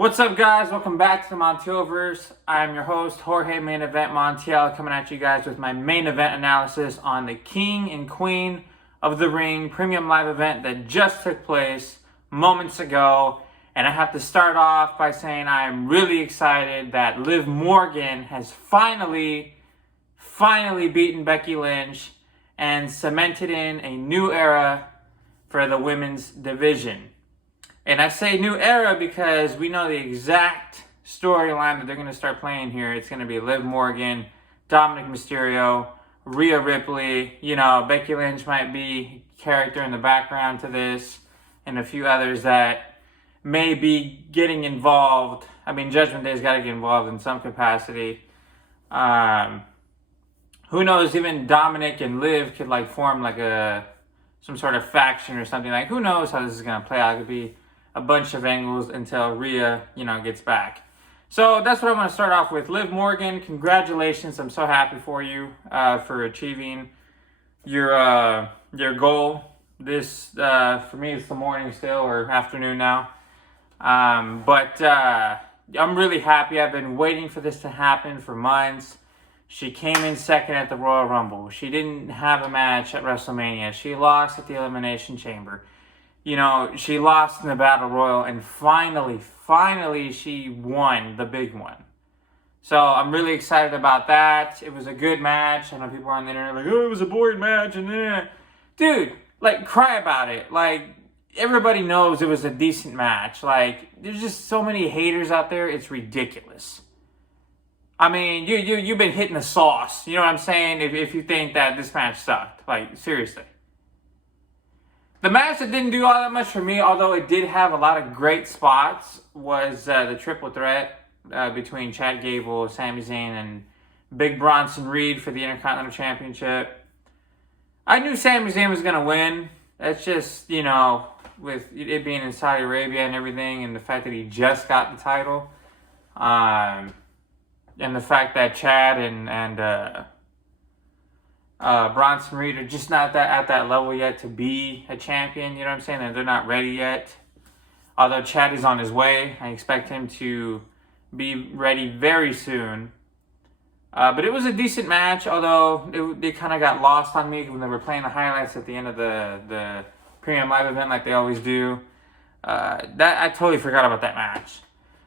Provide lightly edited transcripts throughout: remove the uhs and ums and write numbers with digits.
What's up, guys? Welcome back to the Montielverse. I'm your host, Jorge Main Event Montiel, coming at you guys with my main event analysis on the King and Queen of the Ring premium live event that just took place moments ago. And I have to start off by saying I'm really excited that Liv Morgan has finally beaten Becky Lynch and cemented in a new era for the women's division. And I say new era because we know the exact storyline that they're going to start playing here. It's going to be Liv Morgan, Dominic Mysterio, Rhea Ripley. You know, Becky Lynch might be a character in the background to this, and a few others that may be getting involved. I mean, Judgment Day's got to get involved in some capacity. Who knows? Even Dominic and Liv could form some sort of faction or something. Who knows how this is going to play out? It could be a bunch of angles until Rhea, gets back. So that's what I'm going to start off with. Liv Morgan, congratulations. I'm so happy for you for achieving your goal. This, for me, it's the morning still, or afternoon now. But I'm really happy. I've been waiting for this to happen for months. She came in second at the Royal Rumble. She didn't have a match at WrestleMania. She lost at the Elimination Chamber. She lost in the Battle Royal, and finally she won the big one. So I'm really excited about that. It was a good match. I know people on the internet are oh, it was a boring match. And dude, cry about it. Everybody knows it was a decent match. There's just so many haters out there. It's ridiculous. I mean, you've been hitting the sauce. You know what I'm saying? If you think that this match sucked. Seriously. The match that didn't do all that much for me, although it did have a lot of great spots, was the triple threat between Chad Gable, Sami Zayn, and Big Bronson Reed for the Intercontinental Championship. I knew Sami Zayn was going to win. That's just, with it being in Saudi Arabia and everything, and the fact that he just got the title. And the fact that Chad and Bronson Reed are just not at that level yet to be a champion. You know what I'm saying? They're not ready yet. Although Chad is on his way. I expect him to be ready very soon. But it was a decent match, although it kind of got lost on me when they were playing the highlights at the end of the premium live event like they always do. I totally forgot about that match.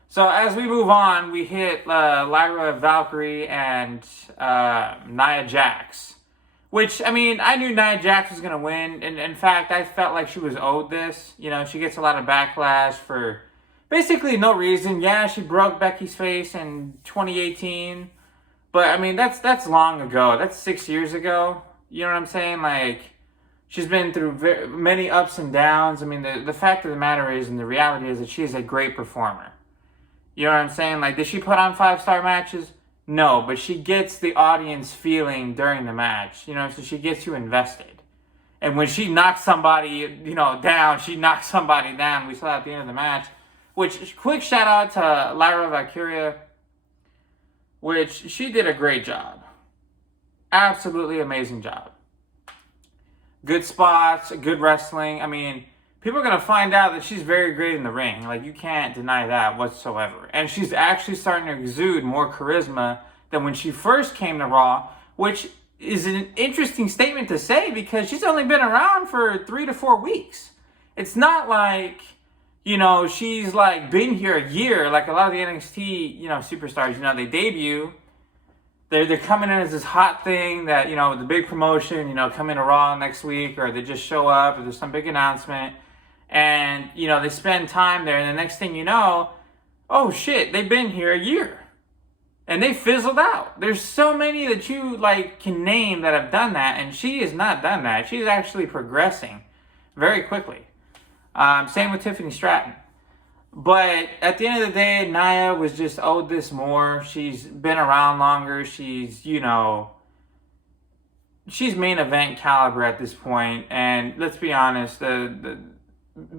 So as we move on, we hit Lyra Valkyrie and Nia Jax. Which, I mean, I knew Nia Jax was going to win. And in fact, I felt like she was owed this. She gets a lot of backlash for basically no reason. Yeah, she broke Becky's face in 2018. But, I mean, that's long ago. That's 6 years ago. You know what I'm saying? She's been through many ups and downs. I mean, the fact of the matter is, and the reality is that she is a great performer. You know what I'm saying? Did she put on 5-star matches? No, but she gets the audience feeling during the match, so she gets you invested. And when she knocks somebody, down, she knocks somebody down. We saw at the end of the match. Which, quick shout out to Lyra Valkyria, which she did a great job. Absolutely amazing job. Good spots, good wrestling. I mean, people are going to find out that she's very great in the ring. You can't deny that whatsoever. And she's actually starting to exude more charisma than when she first came to Raw, which is an interesting statement to say because she's only been around for 3 to 4 weeks. It's not she's been here a year like a lot of the NXT, superstars, they debut. They're coming in as this hot thing that, the big promotion, come into Raw next week, or they just show up, or there's some big announcement. And, they spend time there, and the next thing you know, oh shit, they've been here a year. And they fizzled out. There's so many that you, can name that have done that, and she has not done that. She's actually progressing very quickly. Same with Tiffany Stratton. But at the end of the day, Nia was just owed this more. She's been around longer. She's, she's main event caliber at this point. And let's be honest,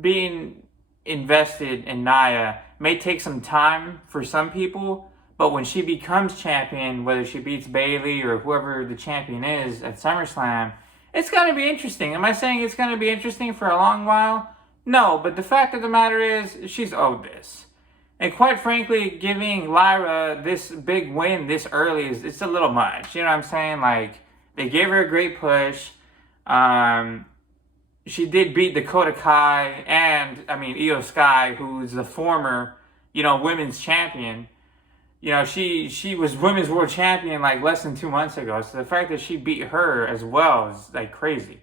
being invested in Nia may take some time for some people, but when she becomes champion, whether she beats Bayley or whoever the champion is at SummerSlam, it's going to be interesting. Am I saying it's going to be interesting for a long while? No, but the fact of the matter is she's owed this. And quite frankly, giving Lyra this big win this early it's a little much. You know what I'm saying? Like, they gave her a great push. She did beat Dakota Kai and, Io Sky, who's the former, women's champion. She was women's world champion like less than 2 months ago. So the fact that she beat her as well is like crazy.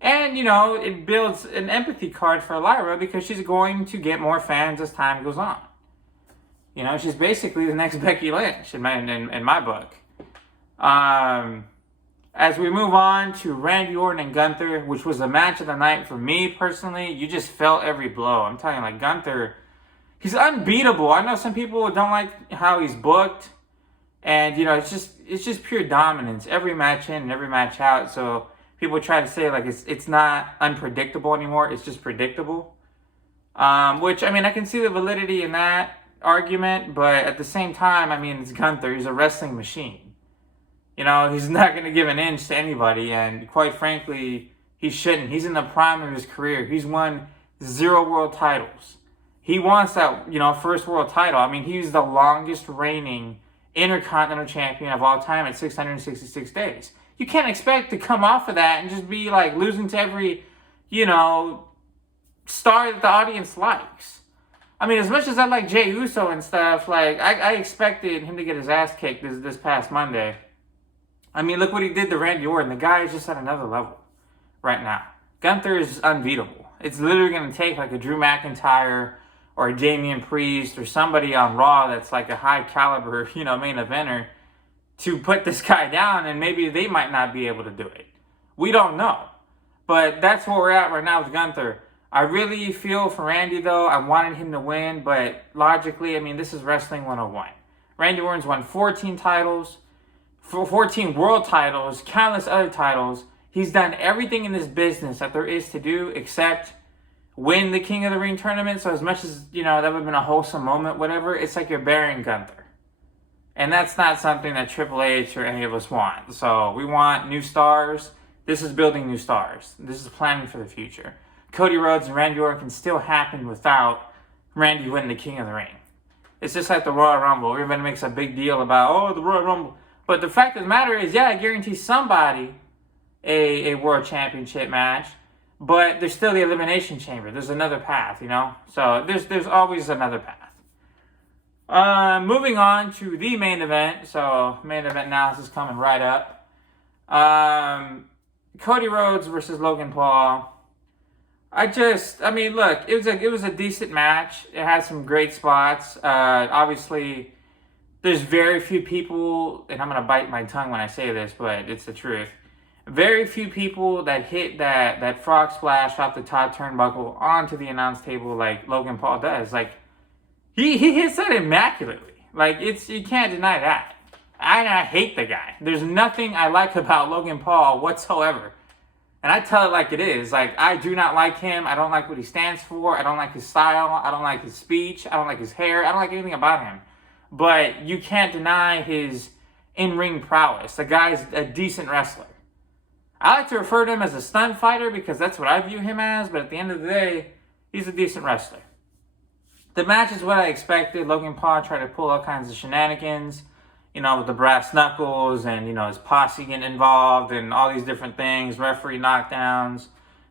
And, it builds an empathy card for Lyra because she's going to get more fans as time goes on. She's basically the next Becky Lynch in my book. As we move on to Randy Orton and Gunther, which was the match of the night for me personally, you just felt every blow. I'm telling you, like, Gunther, he's unbeatable. I know some people don't like how he's booked. And, it's just pure dominance. Every match in and every match out. So people try to say, like, it's not unpredictable anymore. It's just predictable. Which, I can see the validity in that argument. But at the same time, it's Gunther. He's a wrestling machine. He's not going to give an inch to anybody. And quite frankly, he shouldn't. He's in the prime of his career. He's won 0 world titles. He wants that, first world title. He's the longest reigning Intercontinental Champion of all time at 666 days. You can't expect to come off of that and just be like losing to every, star that the audience likes. As much as I like Jey Uso and stuff, like, I expected him to get his ass kicked this past Monday. Look what he did to Randy Orton. The guy is just at another level right now. Gunther is unbeatable. It's literally going to take like a Drew McIntyre or a Damian Priest or somebody on Raw that's like a high caliber, main eventer to put this guy down, and maybe they might not be able to do it. We don't know. But that's where we're at right now with Gunther. I really feel for Randy, though. I wanted him to win, but logically, this is Wrestling 101. Randy Orton's won 14 titles. 14 world titles, countless other titles. He's done everything in this business that there is to do except win the King of the Ring tournament. So as much as, that would have been a wholesome moment, whatever, it's like you're burying Gunther. And that's not something that Triple H or any of us want. So we want new stars. This is building new stars. This is planning for the future. Cody Rhodes and Randy Orton can still happen without Randy winning the King of the Ring. It's just like the Royal Rumble. Everybody makes a big deal about, the Royal Rumble. But the fact of the matter is, I guarantee somebody a world championship match, but there's still the Elimination Chamber. There's another path, So there's always another path. Moving on to the main event. So main event analysis is coming right up. Cody Rhodes versus Logan Paul. Look, it was a decent match. It had some great spots. Obviously, there's very few people, and I'm going to bite my tongue when I say this, but it's the truth. Very few people that hit that frog splash off the top turnbuckle onto the announce table like Logan Paul does. Like, he hits that immaculately. Like, you can't deny that. I hate the guy. There's nothing I like about Logan Paul whatsoever. And I tell it like it is. Like, I do not like him. I don't like what he stands for. I don't like his style. I don't like his speech. I don't like his hair. I don't like anything about him. But you can't deny his in-ring prowess. The guy's a decent wrestler. I like to refer to him as a stunt fighter because that's what I view him as. But at the end of the day, he's a decent wrestler. The match is what I expected. Logan Paul tried to pull all kinds of shenanigans, with the brass knuckles and, his posse getting involved and all these different things, referee knockdowns,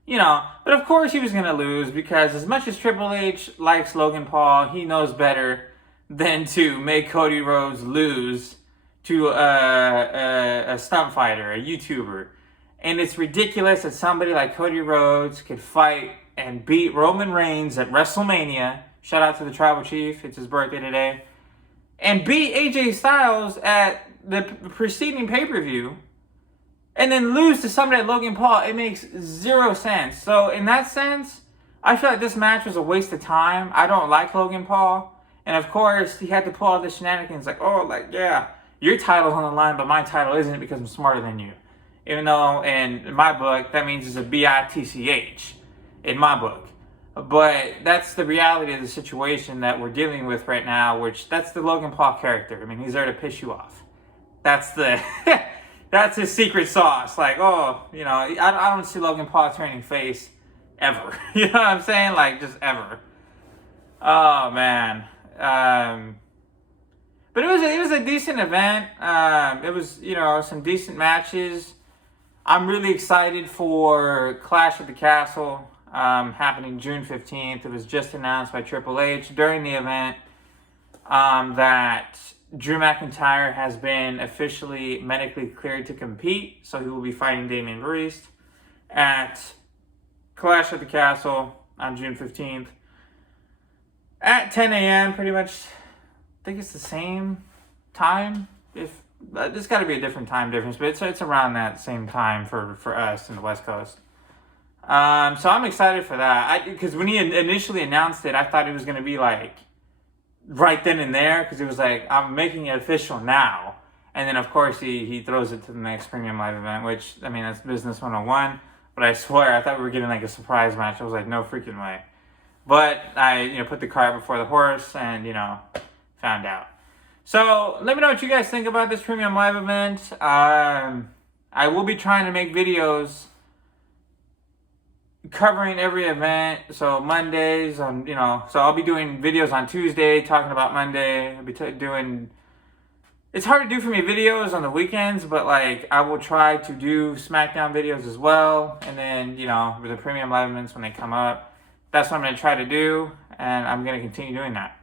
But of course he was going to lose because as much as Triple H likes Logan Paul, he knows better than to make Cody Rhodes lose to a stunt fighter, a YouTuber. And it's ridiculous that somebody like Cody Rhodes could fight and beat Roman Reigns at WrestleMania. Shout out to the Tribal Chief. It's his birthday today. And beat AJ Styles at the preceding pay-per-view. And then lose to somebody like Logan Paul. It makes zero sense. So in that sense, I feel like this match was a waste of time. I don't like Logan Paul. And of course, he had to pull all the shenanigans like, your title's on the line, but my title isn't because I'm smarter than you. Even though in my book, that means it's a bitch in my book. But that's the reality of the situation that we're dealing with right now, which that's the Logan Paul character. He's there to piss you off. That's that's his secret sauce. Like, I don't see Logan Paul turning face ever. You know what I'm saying? Like, just ever. Oh, man. But it was a decent event. It was, you know, some decent matches. I'm really excited for Clash at the Castle, happening June 15th. It was just announced by Triple H during the event that Drew McIntyre has been officially medically cleared to compete, so he will be fighting Damian Priest at Clash at the Castle on June 15th at 10 a.m. pretty much. I think it's the same time. If there's got to be a different time difference, but it's around that same time for us in the West Coast. So I'm excited for that. Because when he initially announced it, I thought it was going to be like right then and there, because it was like, I'm making it official now. And then, of course, he throws it to the next Premium Live event, which, I mean, that's business 101. But I swear, I thought we were getting like a surprise match. I was like, no freaking way. But I, you know, put the cart before the horse and, you know, found out. So let me know what you guys think about this Premium Live event. I will be trying to make videos covering every event. So Mondays on, you know, so I'll be doing videos on Tuesday talking about Monday. I'll be doing, it's hard to do for me videos on the weekends, but like I will try to do SmackDown videos as well. And then, you know, with the Premium Live events when they come up, that's what I'm going to try to do. And I'm going to continue doing that.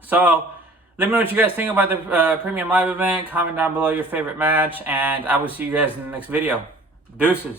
So let me know what you guys think about the Premium Live event. Comment down below your favorite match. And I will see you guys in the next video. Deuces.